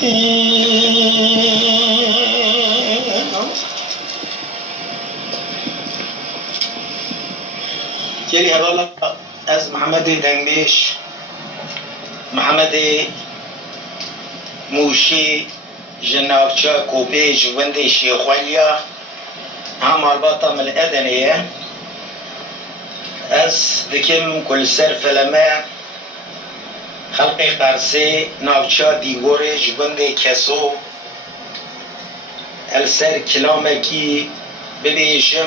گلی حوالا از محمد دنگبیش محمد موشی جناوچا کوبی جوندی شیخوالیا هم الباطة من الأدنية از دکم کل سر فلمه خلق قرصه ناوچا دیگوره جوندی کسو السر کلامکی ببیشم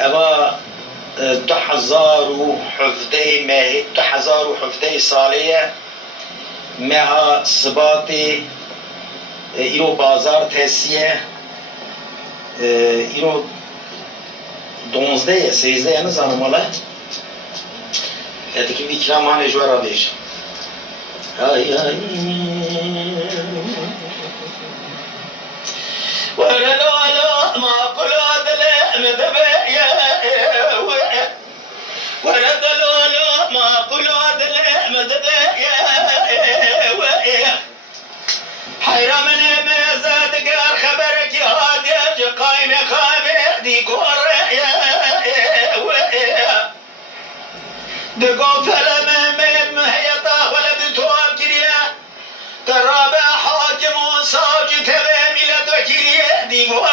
اوا 2017 سالیه مها سباتی ایرو بازار تسیه ایرو 13 نزانم والا تدکی بیکرام هانه جوارا بیشم های ورلولا ما قلوا دلم دبيا ورلولا ما قلوا دلم دبيا حيرة من مزاد قار خبرك يا هادي قايم خامر دي قور دقوا فلم من مهيطة ولا بتوام كريا ترابع حاكم وصاج تبام إلى وكيلية دي قور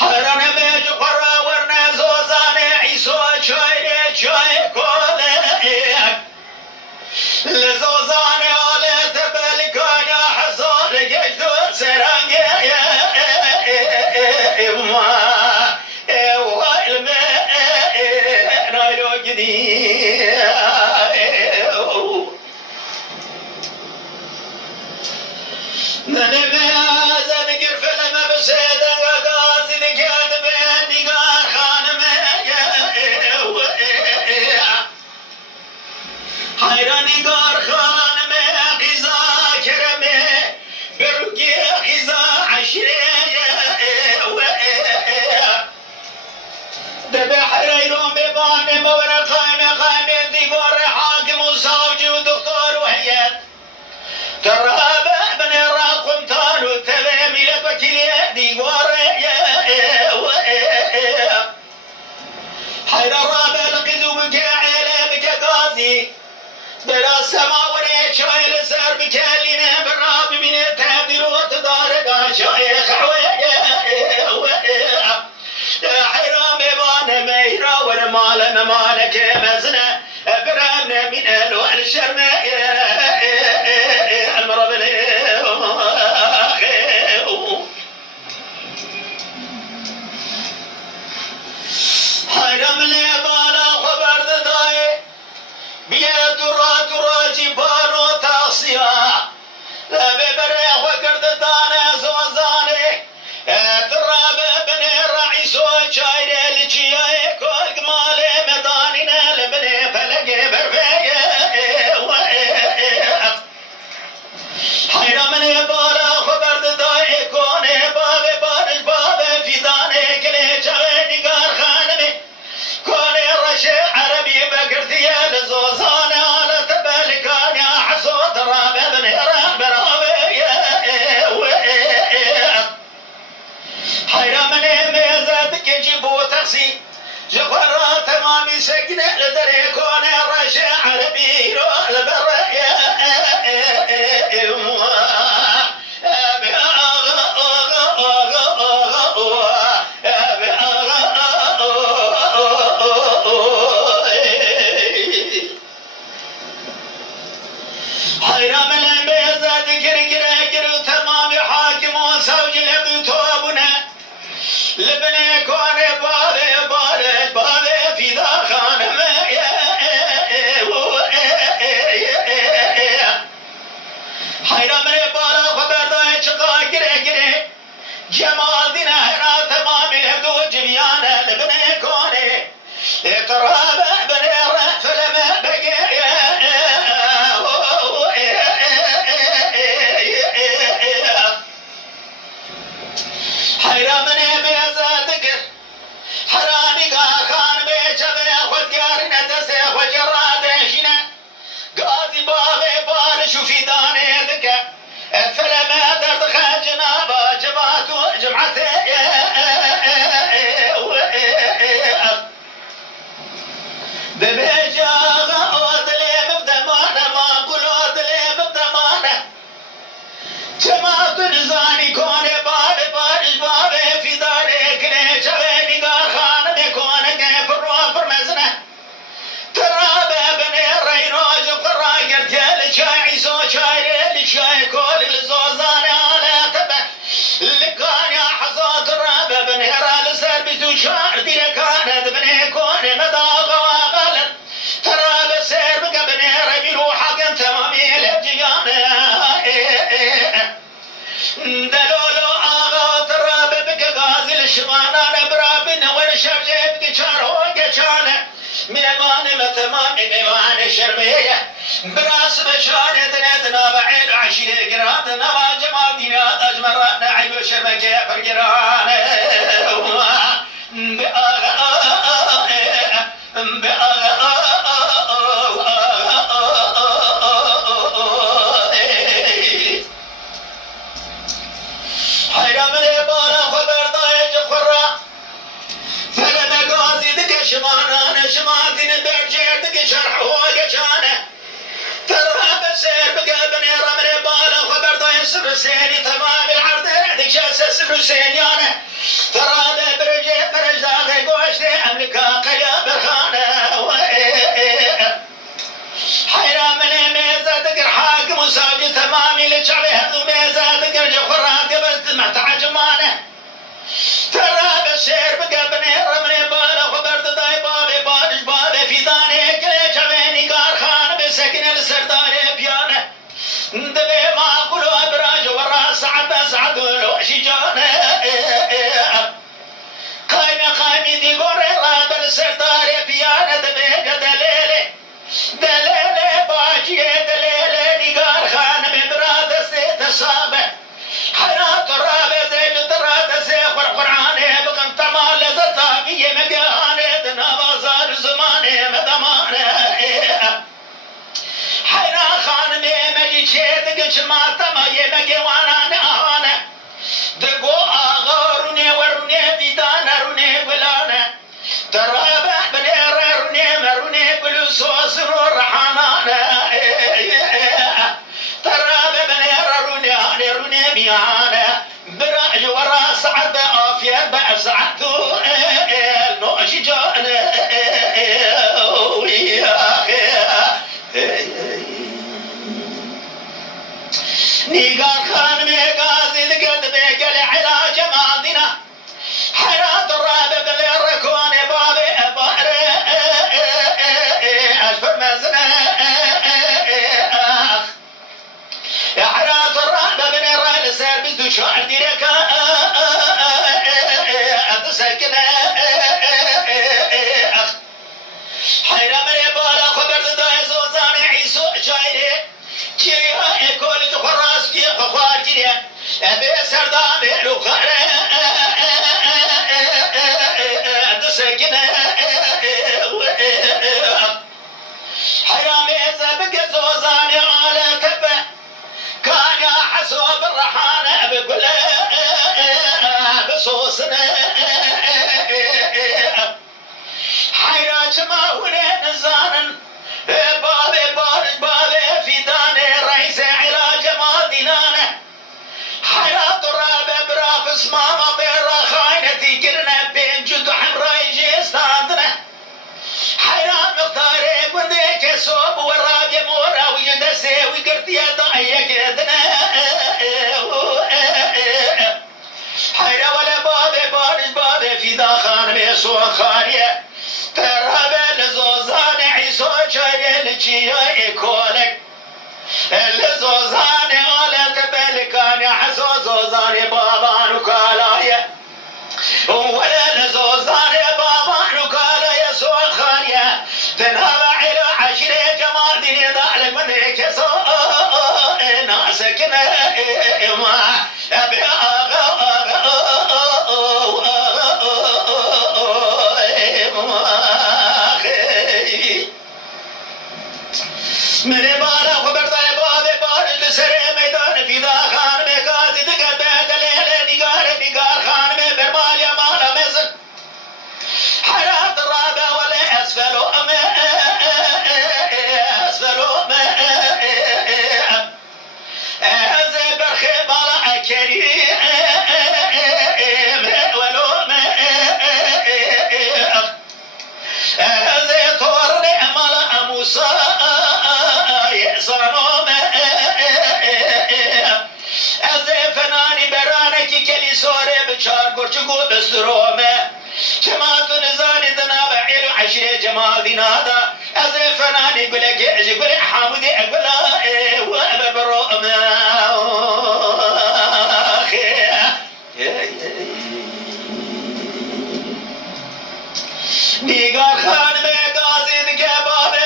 حرنا ماج قرا ورنا زوزاني عيسو شاي شاي كولا لزوزاني على تبالكاني حصار جشدو سرانجي والماء نايلو جديد برا سما وري شايل سر بكلينا برا بمين تهدي روت دارك شايخ حرام بان ميرا ورمال مالك مزنا برامنا من الوان الشرم المرب حرام لبالا خبر داي بیا درا جیبانو تاقسیا ببره وکرد دانه زوزانه درا ببنه رعیسو چایره لچیه کلگ ماله مدانینه لبنه فلگه برفه حیرامنه بالا خبرد دای کنه باب بارش باب فیدانه کله چوه نگار خانمه کنه رش عربی بگردیه لزوزانه على تبالکان یا حسود رابه بنهران برابه حیرامنه میزد که جیبو تقسی جبرا تمامی سکنه لدره کنه رش عربی رو لبره لبني كوني بابي بابي بابي في ذا خانم إيمان شرمية براس بشانة تنابع العشيرة قرات نوا جمال دينات أجمرات نعيب شرمكة فرقران شماتين برجعتك شرح وجشانه ترى بسير بقلبني رمني بالا خبر ضايع سر سيني تمام العرض عندك شاسة سر سينيانه ترى برجع برجاغي قوشتي أملكا قيا برخانه حيرا من ميزة تقر حاكم وساقي تمامي لشعبي هدو ميزة تقر جفرات قبل محتاج مانه ترى بسير بقلبني رمني بالا خبر ضايع سكن السردار بيانه دبي ما كله ابراج ورا سعد سعد لو شجانه قايمه دي غور السردار بيانه دبي دليله باجي دليله نيغار خان من براد سيد صابه حيرات رابه زي دراد سي قرانه بقم تمال زتابيه مجانه دنوازار زمانه مدمانه حيرا خانم مجي چه شماتا ما يمكي وانا نهانا دقو آغا روني وروني بيدانا روني بلانا ترابع بنير روني مروني بلوسوس رو رحانانا ترابع بنير روني روني بيانا براج ورا سعد بأفير بأسعدو نوشي جانا نيقار خان ميقازي ذكرت بيقل علاج ماضينا حيرات الرابع بالركون بابي بحر أشفر مزنا حيرات الرابع بن الرائل سير بزدو شعر ديركا أتسكنا حيرا مري بالا خبر داي زوزان عيسو جايري كيا اكل خراس كي خوار كي ابي سردان لو خره دسكنا حرامي زبق زوزان على كبه كان حسب الرحانه بقول بصوصنا حيرات ما هنا نزانا بابي بارج بابي في داني رئيس علاج ماضينانا حيرات الرابع برافس ماما بيرا خاينتي قرنا بين جد حمراء جيستاندنا حيرات مختاري قرديك صوب والرابع مورا ويجندسي ويقرتي ضعي كدنا حيرا ولا بابي بارج بابي في داخان بيسو خاريه ترهب لزوزان عيسو جاي لجيا إكولك لزوزان آلة بلكان حسو زوزان بابان وكالايا ولا لزوزان بابان وكالايا سو خانيا تنهب على عشرة جمال دين دعلك من كسو ناسكنا ما أبي मेरे बारा खबरदार बाबे बार लसरे मैदान फिदा खान में काजिद का बैदले निगार खान में बरमालिया माला में حرات الرابع ولا أسفلوا زي برخي بالا كريم ولو زي طورني مالا موسى سوره بچار گرچگو بسرومه كما تنزاني دنا بعيل عشرة جمال دينادا أزي فناني قلك يعجي قل حامدي أقول وأبا برومه نيقار خان بيقازي دقى بابي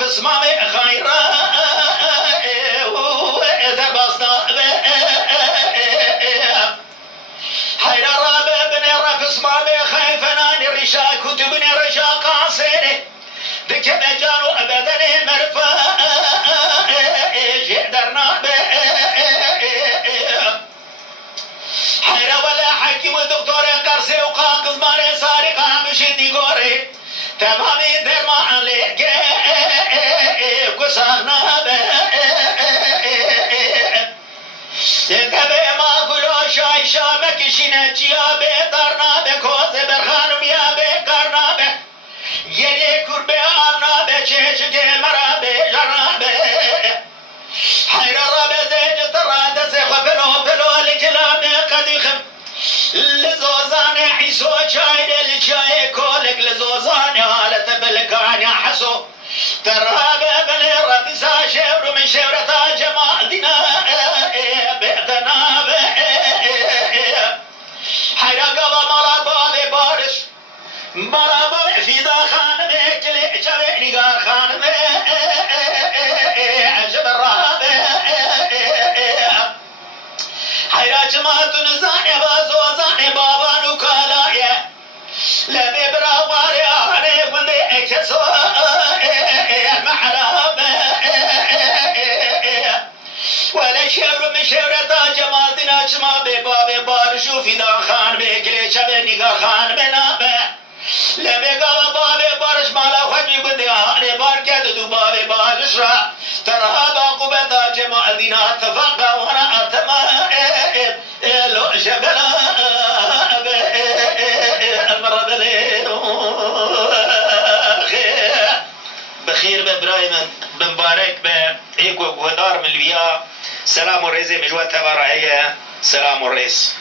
قسمة خيرا وإذا بصنا حيرا رابع بني رفس ما بخيفنا نرشا كتبني رشا قاصري ذكب جانو أبدا مرفا جدرنا حيرا ولا حكيم ودكتور قرسي وقاقز ماري سارقا مشدي قوري تمامي درما عليك قصانا Dengbej ma gula şayşa be kişine ciya be darna be koze berhanım ya be karna be yeni kurbe anna be çeşke mara be jarna be hayrara be zeyce tarada se khafelo felo likilame kadikhm lizozane hiso çayre liçaye kolek lizozane halete belkane haso terabe bele radisa şevru min şevreta cemaadina مرا فیدا خانم کلی چوه نگار خانم عجب راه حیرا جماعتون زانه بازو زانه بابانو کالایه لبی براواری آنه بنده اکسو المحراب ولا شعر من شعرتا جماعتنا چما بے باب بارشو فیدا خان بے کلی چوه نگار خان بنابه لمگا باب بارش مالا خجی بدیانه بار کد دو باب بارش را ترها باقو بدا جمع دینا اتفاقا وانا اتما لو شبلا المرد بخير بابراهيم بمبارك بإيكو ودار من الويا سلام الرئيس مجوة تبارعية سلام الرئيس